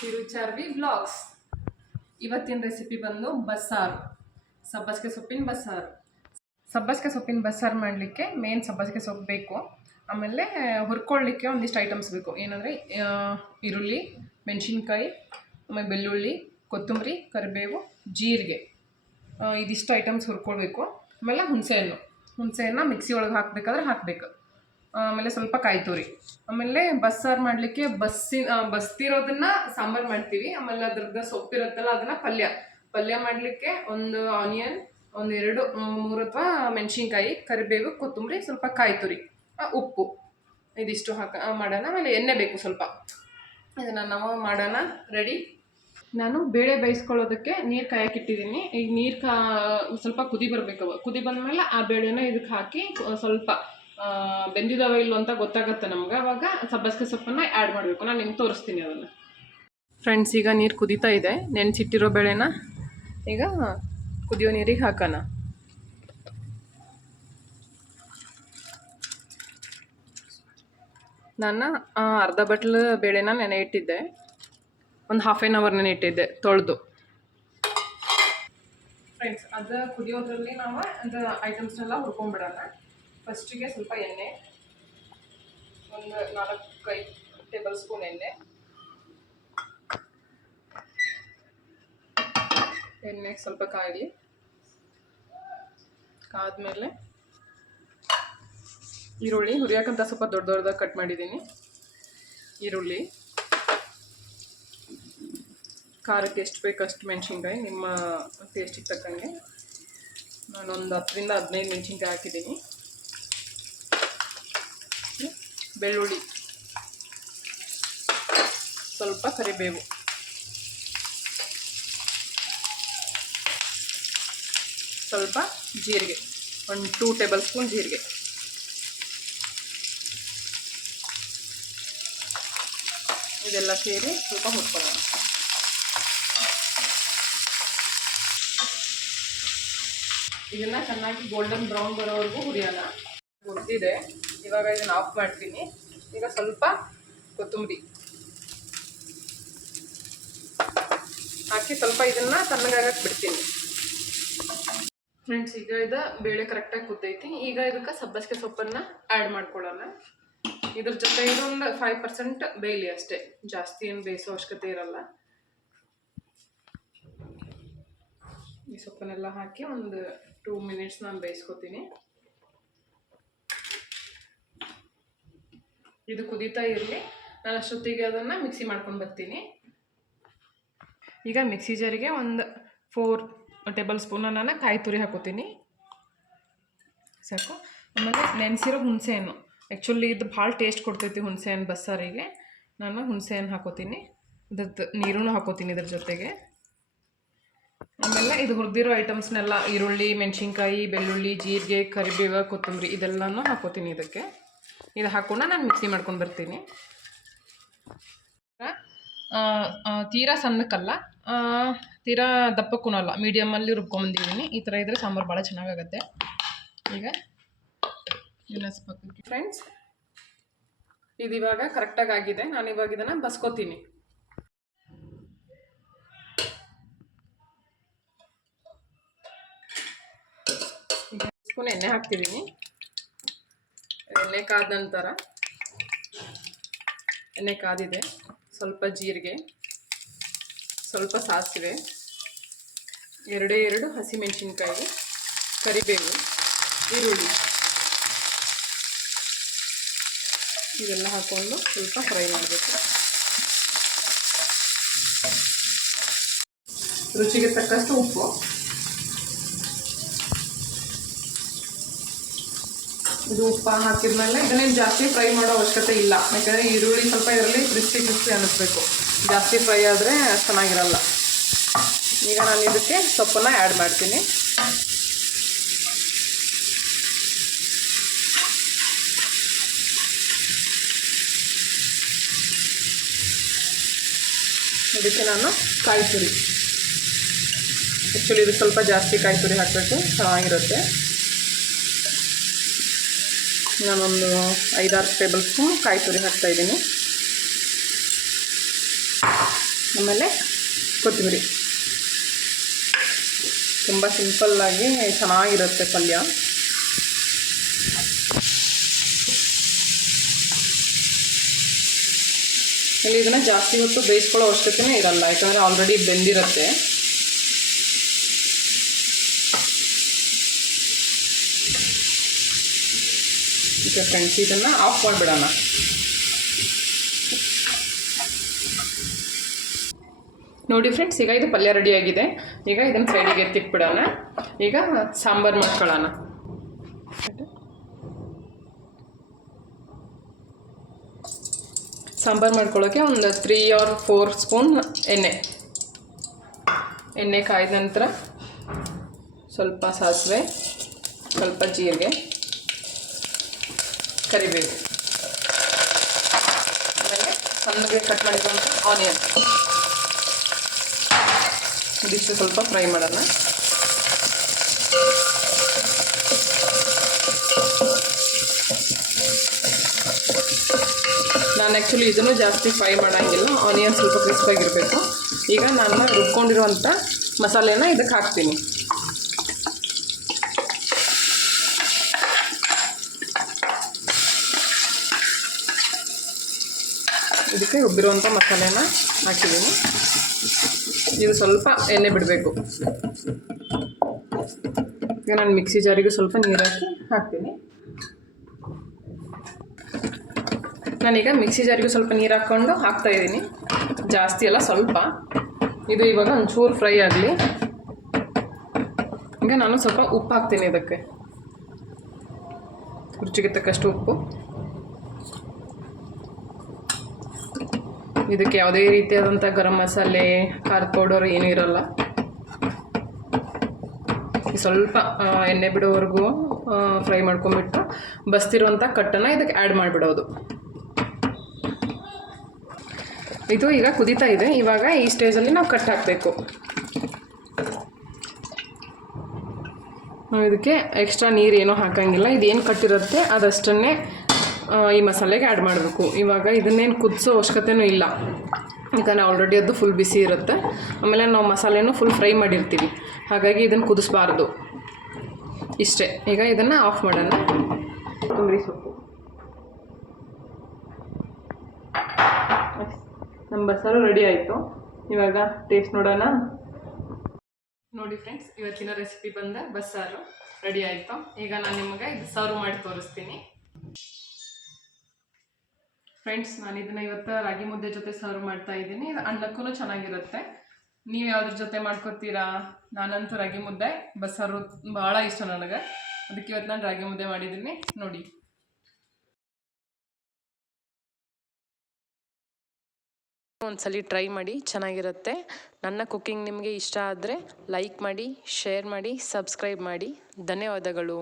ಚಿರುಚಾರ್ವಿ vlogs. ಇವತ್ತಿನ recipe ಬಂದು ಬಸ್ಸಾರು, ಸಬ್ಬಸಿಗೆ ಸೊಪ್ಪಿನ ಬಸ್ಸಾರು. ಸಬ್ಬಸಿಗೆ ಸೊಪ್ಪಿನ ಬಸ್ಸಾರು ಮಾಡಲಿಕ್ಕೆ ಮೇನ್ ಸಬ್ಬಸಿಗೆ ಸೊಪ್ಪು ಬೇಕು. ಆಮೇಲೆ ಹುರ್ಕೊಳ್ಳಿಕ್ಕೆ ಒಂದಿಷ್ಟು ಐಟಮ್ಸ್ ಬೇಕು. ಏನಂದರೆ ಈರುಳ್ಳಿ, ಮೆಣಸಿನ್ಕಾಯಿ, ಆಮೇಲೆ ಬೆಳ್ಳುಳ್ಳಿ, ಕೊತ್ತಂಬರಿ, ಕರಿಬೇವು, ಜೀರಿಗೆ, ಇದಿಷ್ಟು ಐಟಮ್ಸ್ ಹುರ್ಕೊಳ್ಬೇಕು. ಆಮೇಲೆ ಹುಣಸೆಹಣ್ಣು ಮಿಕ್ಸಿ ಒಳಗೆ ಹಾಕಬೇಕಾದ್ರೆ ಹಾಕಬೇಕು. ಆಮೇಲೆ ಸ್ವಲ್ಪ ಕಾಯಿ ತುರಿ. ಆಮೇಲೆ ಬಸ್ಸಾರು ಮಾಡಲಿಕ್ಕೆ ಬಸ್ತಿರೋದನ್ನ ಸಾಂಬಾರು ಮಾಡ್ತೀವಿ. ಆಮೇಲೆ ಅದ್ರದ್ದು ಸೊಪ್ಪಿರುತ್ತಲ್ಲ ಅದನ್ನು ಪಲ್ಯ ಮಾಡಲಿಕ್ಕೆ ಒಂದು ಆನಿಯನ್, ಒಂದು 2-3 ಅಥವಾ ಮೆಣಸಿನ್ಕಾಯಿ, ಕರಿಬೇವು, ಕೊತ್ತಂಬರಿ, ಸ್ವಲ್ಪ ಕಾಯಿ ತುರಿ, ಉಪ್ಪು, ಇದಿಷ್ಟು ಮಾಡೋಣ. ಆಮೇಲೆ ಎಣ್ಣೆ ಬೇಕು ಸ್ವಲ್ಪ. ಇದನ್ನು ನಾವು ಮಾಡೋಣ. ರೆಡಿ. ನಾನು ಬೇಳೆ ಬೇಯಿಸ್ಕೊಳ್ಳೋದಕ್ಕೆ ನೀರು ಕಾಯಕ್ಕಿಟ್ಟಿದ್ದೀನಿ. ಈಗ ನೀರು ಸ್ವಲ್ಪ ಕುದಿ ಬರಬೇಕು. ಕುದಿ ಬಂದಮೇಲೆ ಆ ಬೇಳೆನ ಇದಕ್ಕೆ ಹಾಕಿ ಸ್ವಲ್ಪ ಬೆಂದಿದಾವ ಇಲ್ಲ ಅಂತ ಗೊತ್ತಾಗುತ್ತೆ ನಮ್ಗೆ. ಅವಾಗ ಸಬ್ಬಸಿಗೆ ಸೊಪ್ಪನ್ನು ಆ್ಯಡ್ ಮಾಡಬೇಕು. ನಾನು ನಿಮ್ಗೆ ತೋರಿಸ್ತೀನಿ ಅದನ್ನು. ಫ್ರೆಂಡ್ಸ್, ಈಗ ನೀರು ಕುದೀತಾ ಇದೆ. ನೆನೆಸಿಟ್ಟಿರೋ ಬೇಳೆನ ಈಗ ಕುದಿಯೋ ನೀರಿಗೆ ಹಾಕೋಣ. ನಾನು ಅರ್ಧ ಬಟ್ಲು ಬೇಳೆನ ನೆನೆ ಇಟ್ಟಿದ್ದೆ. ಒಂದು ಹಾಫ್ ಆನ್ ಅವರ್ ನೆನೆ ಇಟ್ಟಿದ್ದೆ ತೊಳೆದು. ಫ್ರೆಂಡ್ಸ್, ಅದು ಕುದಿಯೋದ್ರಲ್ಲಿ ನಾವು ಅದು ಐಟಮ್ಸ್ನೆಲ್ಲ ಹುರ್ಕೊಂಡ್ಬಿಡೋಣ. ಫಸ್ಟಿಗೆ ಸ್ವಲ್ಪ ಎಣ್ಣೆ, ಒಂದು 4-5 ಟೇಬಲ್ ಸ್ಪೂನ್ ಎಣ್ಣೆ. ಎಣ್ಣೆಗೆ ಸ್ವಲ್ಪ ಕಾದ್ಮೇಲೆ ಈರುಳ್ಳಿ ಹುರಿಯೋಕ್ಕಂತ ಸ್ವಲ್ಪ ದೊಡ್ಡದಾಗಿ ಕಟ್ ಮಾಡಿದ್ದೀನಿ. ಈರುಳ್ಳಿ, ಖಾರಕ್ಕೆ ಎಷ್ಟು ಬೇಕು ಅಷ್ಟು ಮೆಣಸಿನ್ಕಾಯಿ, ನಿಮ್ಮ ಟೇಸ್ಟಿಗೆ ತಕ್ಕಂಗೆ. ನಾನೊಂದು 10-15 ಮೆಣಸಿನ್ಕಾಯಿ ಹಾಕಿದ್ದೀನಿ. ಬೆಳ್ಳುಳ್ಳಿ, ಸ್ವಲ್ಪ ಕರಿಬೇವು, ಸ್ವಲ್ಪ ಜೀರಿಗೆ, ಒಂದು 2 ಟೇಬಲ್ ಸ್ಪೂನ್ ಜೀರಿಗೆ. ಇದೆಲ್ಲ ಸೇರಿ ಸ್ವಲ್ಪ ಹುರ್ಕೊಳ್ಳೋಣ. ಇದನ್ನು ಚೆನ್ನಾಗಿ ಗೋಲ್ಡನ್ ಬ್ರೌನ್ ಬರೋವರೆಗೂ ಹುರಿಯೋಣ. ಹುರಿದಿದೆ. ಇವಾಗ ಇದನ್ನು ಆಫ್ ಮಾಡ್ತೀನಿ. ಈಗ ಸ್ವಲ್ಪ ಕೊತ್ತಂಬರಿ ಹಾಕಿ ಸ್ವಲ್ಪ ಇದನ್ನು ತಣ್ಣಗಾಗಕ್ಕೆ ಬಿಡ್ತೀನಿ. ಫ್ರೆಂಡ್ಸ್, ಈಗ ಇದು ಬೇಳೆ ಕರೆಕ್ಟಾಗಿ ಕುದ್ದೈತಿ. ಈಗ ಇದಕ್ಕೆ ಸಬ್ಬಸಿಗೆ ಸೊಪ್ಪನ್ನು ಆ್ಯಡ್ ಮಾಡ್ಕೊಳ್ಳೋಣ. ಇದ್ರ ಜೊತೆ ಇದೊಂದು 5% ಬೇಯಲಿ ಅಷ್ಟೇ, ಜಾಸ್ತಿ ಏನು ಬೇಯಿಸೋ ಅವಶ್ಯಕತೆ ಇರಲ್ಲ. ಈ ಸೊಪ್ಪನ್ನೆಲ್ಲ ಹಾಕಿ ಒಂದು 2 ಮಿನಿಟ್ಸ್ ನಾನು ಬೇಯಿಸ್ಕೊತೀನಿ. ಇದು ಕುದೀತಾ ಇರಲಿ. ನಾನು ಅಷ್ಟೊತ್ತಿಗೆ ಅದನ್ನು ಮಿಕ್ಸಿ ಮಾಡ್ಕೊಂಡು ಬರ್ತೀನಿ. ಈಗ ಮಿಕ್ಸಿ ಜಾರಿಗೆ ಒಂದು 4 ಟೇಬಲ್ ಸ್ಪೂನ್ ನಾನು ಕಾಯಿ ತುರಿ ಹಾಕೋತೀನಿ, ಸಾಕು. ಆಮೇಲೆ ನೆನೆಸಿರೋ ಹುಣಸೆಹಣ್ಣು, ಆ್ಯಕ್ಚುಲಿ ಇದು ಭಾಳ ಟೇಸ್ಟ್ ಕೊಡ್ತೈತಿ ಹುಣಸೆಹಣ್ಣು ಬಸ್ಸಾರಿಗೆ. ನಾನು ಹುಣಸೆಹಣ್ಣು ಹಾಕೋತೀನಿ, ಇದ್ರದ್ದು ನೀರೂ ಹಾಕೋತೀನಿ ಇದ್ರ ಜೊತೆಗೆ. ಆಮೇಲೆ ಇದು ಹುರಿದಿರೋ ಐಟಮ್ಸ್ನೆಲ್ಲ ಈರುಳ್ಳಿ, ಮೆಣಸಿನ್ಕಾಯಿ, ಬೆಳ್ಳುಳ್ಳಿ, ಜೀರಿಗೆ, ಕರಿಬೇವು, ಕೊತ್ತಂಬರಿ ಇದೆಲ್ಲನೂ ಹಾಕೋತೀನಿ ಇದಕ್ಕೆ. ಇದು ಹಾಕೊಂಡು ನಾನು ಮಿಕ್ಸಿ ಮಾಡ್ಕೊಂಡು ಬರ್ತೀನಿ. ತೀರಾ ಸಣ್ಣಕ್ಕಲ್ಲ, ತೀರಾ ದಪ್ಪಕ್ಕೂ ಅಲ್ಲ, ಮೀಡಿಯಮಲ್ಲಿ ರುಬ್ಕೊಂಬಂದಿದ್ದೀನಿ. ಈ ಥರ ಇದ್ದರೆ ಸಾಂಬಾರು ಭಾಳ ಚೆನ್ನಾಗಾಗತ್ತೆ. ಈಗ ಪಕ್ಕಕ್ಕೆ ಫ್ರೆಂಡ್ಸ್, ಇದು ಇವಾಗ ಕರೆಕ್ಟಾಗಿ ಆಗಿದೆ. ನಾನು ಇವಾಗ ಇದನ್ನು ಬಸ್ಕೋತೀನಿ. ಈಗ ಸ್ಪೂನ್ ಎಣ್ಣೆ ಹಾಕ್ತಿದ್ದೀನಿ. ಎಣ್ಣೆ ಕಾದ ನಂತರ ಎಣ್ಣೆ ಕಾದಿದೆ. ಸ್ವಲ್ಪ ಜೀರಿಗೆ, ಸ್ವಲ್ಪ ಸಾಸಿವೆ, 2 ಹಸಿಮೆಣಸಿನ್ಕಾಯಿ, ಕರಿಬೇವು, ಈರುಳ್ಳಿ ಇದೆಲ್ಲ ಹಾಕ್ಕೊಂಡು ಸ್ವಲ್ಪ ಫ್ರೈ ಮಾಡಬೇಕು. ರುಚಿಗೆ ತಕ್ಕಷ್ಟು ಉಪ್ಪು. ಇದು ಉಪ್ಪು ಹಾಕಿದ್ಮೇಲೆ ಇದನ್ನೇನು ಜಾಸ್ತಿ ಫ್ರೈ ಮಾಡೋ ಅವಶ್ಯಕತೆ ಇಲ್ಲ. ಯಾಕಂದರೆ ಈರುಳ್ಳಿ ಸ್ವಲ್ಪ ಇದರಲ್ಲಿ ಕ್ರಿಸ್ಪಿ ಅನ್ನಿಸ್ಬೇಕು. ಜಾಸ್ತಿ ಫ್ರೈ ಆದರೆ ಚೆನ್ನಾಗಿರಲ್ಲ. ಈಗ ನಾನು ಇದಕ್ಕೆ ಸೊಪ್ಪನ್ನು ಆ್ಯಡ್ ಮಾಡ್ತೀನಿ. ಇದಕ್ಕೆ ನಾನು ಕಾಯಿ ತುರಿ, ಆ್ಯಕ್ಚುಲಿ ಇದು ಸ್ವಲ್ಪ ಜಾಸ್ತಿ ಕಾಯಿ ತುರಿ ಹಾಕಬೇಕು, ಚೆನ್ನಾಗಿರುತ್ತೆ. ನಾನೊಂದು 5-6 ಟೇಬಲ್ ಸ್ಪೂನ್ ಕಾಯಿ ತುರಿ ಹಾಕ್ತಾಯಿದ್ದೀನಿ. ಆಮೇಲೆ ಕೊತ್ತಂಬರಿ. ತುಂಬ ಸಿಂಪಲ್ಲಾಗಿ ಚೆನ್ನಾಗಿರುತ್ತೆ ಪಲ್ಯ. ಇಲ್ಲಿ ಇದನ್ನು ಜಾಸ್ತಿ ಹೊತ್ತು ಬೇಯಿಸ್ಕೊಳ್ಳೋ ಅವಶ್ಯಕತೆನೇ ಇರಲ್ಲ, ಯಾಕಂದರೆ ಆಲ್ರೆಡಿ ಬೆಂದಿರುತ್ತೆ. ಈಗ ಫ್ರೆಂಡ್ಸ್ ಇದನ್ನು ಆಫ್ ಮಾಡಿಬಿಡೋಣ. ನೋಡಿ ಫ್ರೆಂಡ್ಸ್, ಈಗ ಇದು ಪಲ್ಯ ರೆಡಿಯಾಗಿದೆ. ಈಗ ಇದನ್ನು ಸೈಡಿಗೆ ಎತ್ತಿಟ್ಬಿಡೋಣ. ಈಗ ಸಾಂಬಾರು ಮಾಡ್ಕೊಳ್ಳೋಣ. ಸಾಂಬಾರು ಮಾಡ್ಕೊಳ್ಳೋಕ್ಕೆ ಒಂದು 3 or 4 ಸ್ಪೂನ್ ಎಣ್ಣೆ ಕಾಯ್ದ ನಂತರ ಸ್ವಲ್ಪ ಸಾಸಿವೆ, ಸ್ವಲ್ಪ ಜೀರಿಗೆ, ಕರಿಬೇವು, ಆಮೇಲೆ ಸಣ್ಣಗೆ ಕಟ್ ಮಾಡಿರುವಂಥ ಆನಿಯನ್ ಇದಿಷ್ಟು ಸ್ವಲ್ಪ ಫ್ರೈ ಮಾಡೋಣ. ನಾನು ಆ್ಯಕ್ಚುಲಿ ಇದನ್ನು ಜಾಸ್ತಿ ಫ್ರೈ ಮಾಡೋಂಗಿಲ್ಲ, ಆನಿಯನ್ ಸ್ವಲ್ಪ ಕ್ರಿಸ್ಪಾಗಿರಬೇಕು. ಈಗ ನಾನು ರುಬ್ಕೊಂಡಿರುವಂಥ ಮಸಾಲೆನ ಇದಕ್ಕೆ ಹಾಕ್ತೀನಿ. ಇದಕ್ಕೆ ರುಬ್ಬಿರುವಂಥ ಮಸಾಲೆನ ಹಾಕಿದ್ದೀನಿ. ಇದು ಸ್ವಲ್ಪ ಎಣ್ಣೆ ಬಿಡಬೇಕು. ಈಗ ನಾನು ಮಿಕ್ಸಿ ಜಾರಿಗೆ ಸ್ವಲ್ಪ ನೀರು ಹಾಕ್ತೀನಿ. ನಾನೀಗ ಮಿಕ್ಸಿ ಜಾರಿಗೆ ಸ್ವಲ್ಪ ನೀರು ಹಾಕ್ಕೊಂಡು ಹಾಕ್ತಾಯಿದ್ದೀನಿ. ಜಾಸ್ತಿ ಅಲ್ಲ, ಸ್ವಲ್ಪ. ಇದು ಇವಾಗ ಒಂಚೂರು ಫ್ರೈ ಆಗಲಿ. ಈಗ ನಾನು ಸ್ವಲ್ಪ ಉಪ್ಪು ಹಾಕ್ತೀನಿ. ಇದಕ್ಕೆ ರುಚಿಗೆ ತಕ್ಕಷ್ಟು ಉಪ್ಪು. ಇದಕ್ಕೆ ಯಾವುದೇ ರೀತಿಯಾದಂಥ ಗರಂ ಮಸಾಲೆ, ಖಾರದ ಪೌಡರ್ ಏನೂ ಇರೋಲ್ಲ. ಸ್ವಲ್ಪ ಎಣ್ಣೆ ಬಿಡೋವರೆಗೂ ಫ್ರೈ ಮಾಡ್ಕೊಂಬಿಟ್ಟು ಬಸ್ತಿರುವಂಥ ಕಟ್ಟನ್ನು ಇದಕ್ಕೆ ಆ್ಯಡ್ ಮಾಡಿಬಿಡೋದು. ಇದು ಈಗ ಕುದೀತಾ ಇದೆ. ಇವಾಗ ಈ ಸ್ಟೇಜಲ್ಲಿ ನಾವು ಕಟ್ ಹಾಕಬೇಕು. ನಾವು ಇದಕ್ಕೆ ಎಕ್ಸ್ಟ್ರಾ ನೀರೇನೂ ಹಾಕೋಂಗಿಲ್ಲ. ಇದೇನು ಕಟ್ಟಿರುತ್ತೆ ಅದಷ್ಟನ್ನೇ ಈ ಮಸಾಲೆಗೆ ಆ್ಯಡ್ ಮಾಡಬೇಕು. ಇವಾಗ ಇದನ್ನೇನು ಕುದಿಸೋ ಅವಶ್ಯಕತೆಯೂ ಇಲ್ಲ, ಯಾಕಂದರೆ ಆಲ್ರೆಡಿ ಅದು ಫುಲ್ ಬಿಸಿ ಇರುತ್ತೆ. ಆಮೇಲೆ ನಾವು ಮಸಾಲೆನೂ ಫುಲ್ ಫ್ರೈ ಮಾಡಿರ್ತೀವಿ, ಹಾಗಾಗಿ ಇದನ್ನು ಕುದಿಸ್ಬಾರ್ದು. ಇಷ್ಟೇ. ಈಗ ಇದನ್ನು ಆಫ್ ಮಾಡೋಣ. ಕೊತ್ತಂಬರಿ ಸೊಪ್ಪು. ನಮ್ಮ ಬಸ್ಸಾರು ರೆಡಿ ಆಯಿತು. ಇವಾಗ ಟೇಸ್ಟ್ ನೋಡೋಣ. ನೋಡಿ ಫ್ರೆಂಡ್ಸ್, ಇವತ್ತಿನ ರೆಸಿಪಿ ಬಂದ ಬಸ್ಸಾರು ರೆಡಿ ಆಯಿತು. ಈಗ ನಾನು ನಿಮಗೆ ಇದು ಸರ್ವ್ ಮಾಡಿ ತೋರಿಸ್ತೀನಿ. ಫ್ರೆಂಡ್ಸ್, ನಾನು ಇದನ್ನು ಇವತ್ತು ರಾಗಿ ಮುದ್ದೆ ಜೊತೆ ಸರ್ವ್ ಮಾಡ್ತಾ ಇದ್ದೀನಿ. ಇದು ಅನ್ನಕ್ಕೂ ಚೆನ್ನಾಗಿರುತ್ತೆ. ನೀವು ಯಾವುದ್ರ ಜೊತೆ ಮಾಡ್ಕೊತೀರಾ? ನಾನಂತೂ ರಾಗಿ ಮುದ್ದೆ ಬಸ್ಸಾರು ಭಾಳ ಇಷ್ಟ ನನಗೆ. ಅದಕ್ಕೆ ಇವತ್ತು ನಾನು ರಾಗಿ ಮುದ್ದೆ ಮಾಡಿದ್ದೀನಿ. ನೋಡಿ, ಒಂದ್ಸಲಿ ಟ್ರೈ ಮಾಡಿ, ಚೆನ್ನಾಗಿರುತ್ತೆ. ನನ್ನ ಕುಕ್ಕಿಂಗ್ ನಿಮಗೆ ಇಷ್ಟ ಆದರೆ ಲೈಕ್ ಮಾಡಿ, ಶೇರ್ ಮಾಡಿ, ಸಬ್ಸ್ಕ್ರೈಬ್ ಮಾಡಿ. ಧನ್ಯವಾದಗಳು.